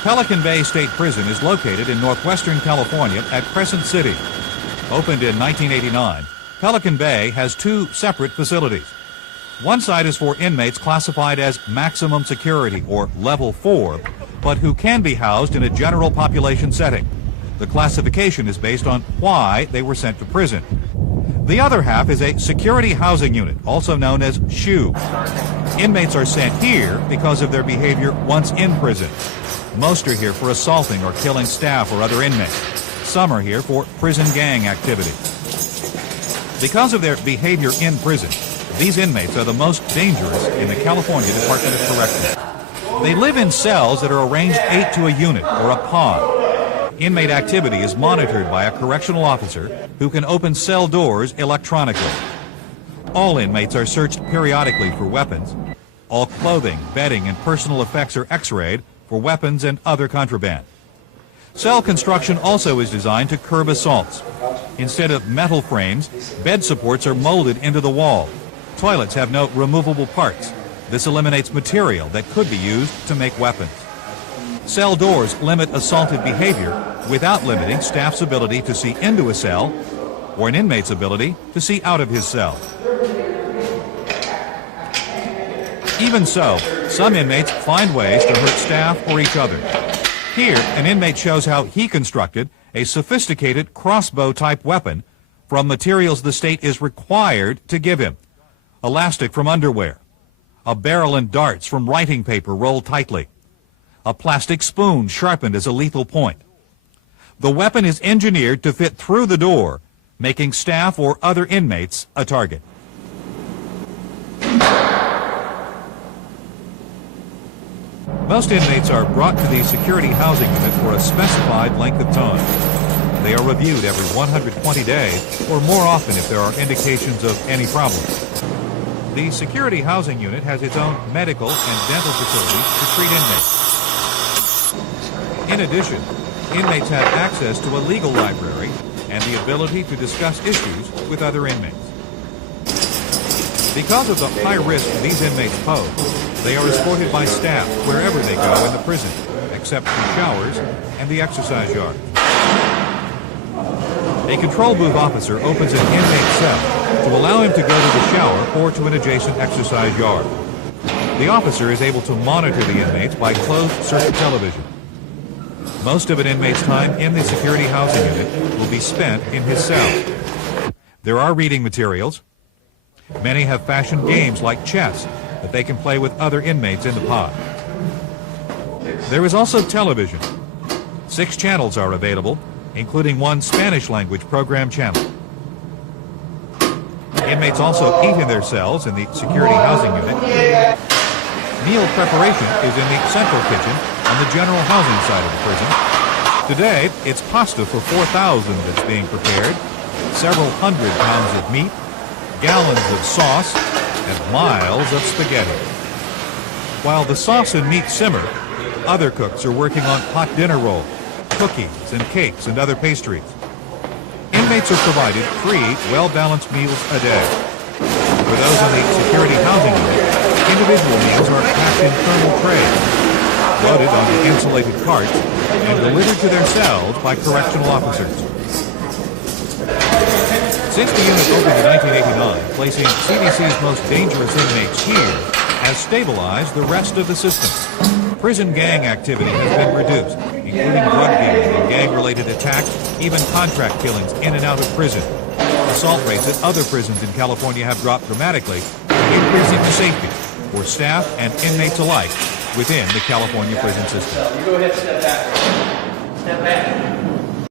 Pelican Bay State Prison is located in northwestern California at Crescent City. Opened in 1989, Pelican Bay has two separate facilities. One side is for inmates classified as maximum security, or level 4, but who can be housed in a general population setting. The classification is based on why they were sent to prison. The other half is a security housing unit, also known as SHU. Inmates are sent here because of their behavior once in prison. Most are here for assaulting or killing staff or other inmates. Some are here for prison gang activity. Because of their behavior in prison, these inmates are the most dangerous in the California Department of Corrections. They live in cells that are arranged 8 to a unit, or a pod. Inmate activity is monitored by a correctional officer who can open cell doors electronically. All inmates are searched periodically for weapons. All clothing, bedding, and personal effects are x-rayed for weapons and other contraband. Cell construction also is designed to curb assaults. Instead of metal frames, bed supports are molded into the wall. Toilets have no removable parts. This eliminates material that could be used to make weapons. Cell doors limit assaulted behavior without limiting staff's ability to see into a cell or an inmate's ability to see out of his cell. Even so, some inmates find ways to hurt staff or each other. Here, an inmate shows how he constructed a sophisticated crossbow-type weapon from materials the state is required to give him. Elastic from underwear, a barrel and darts from writing paper rolled tightly, a plastic spoon sharpened as a lethal point. The weapon is engineered to fit through the door, making staff or other inmates a target. Most inmates are brought to the security housing unit for a specified length of time. They are reviewed every 120 days, or more often if there are indications of any problems. The security housing unit has its own medical and dental facilities to treat inmates. In addition, inmates have access to a legal library and the ability to discuss issues with other inmates. Because of the high risk these inmates pose, they are escorted by staff wherever they go in the prison, except for showers and the exercise yard. A control booth officer opens an inmate cell to allow him to go to the shower or to an adjacent exercise yard. The officer is able to monitor the inmates by closed-circuit television. Most of an inmate's time in the security housing unit will be spent in his cell. There are reading materials. Many have fashioned games like chess that they can play with other inmates in the pod. There is also television. 6 channels are available, including one Spanish-language program channel. Inmates also eat in their cells in the security housing unit. Meal preparation is in the central kitchen on the general housing side of the prison. Today, it's pasta for 4,000 that's being prepared, several hundred pounds of meat, gallons of sauce, and miles of spaghetti. While the sauce and meat simmer, other cooks are working on hot dinner rolls, cookies and cakes and other pastries. Inmates are provided 3 well-balanced meals a day. For those in the security housing unit, individual meals are packed in thermal trays, loaded onto insulated carts, and delivered to their cells by correctional officers. Since the unit opened in 1989, placing CDC's most dangerous inmates here has stabilized the rest of the system. Prison gang activity has been reduced, including drug dealing and gang-related attacks, even contract killings in and out of prison. Assault rates at other prisons in California have dropped dramatically, increasing the safety for staff and inmates alike within the California prison system. You go ahead and step back. Step back.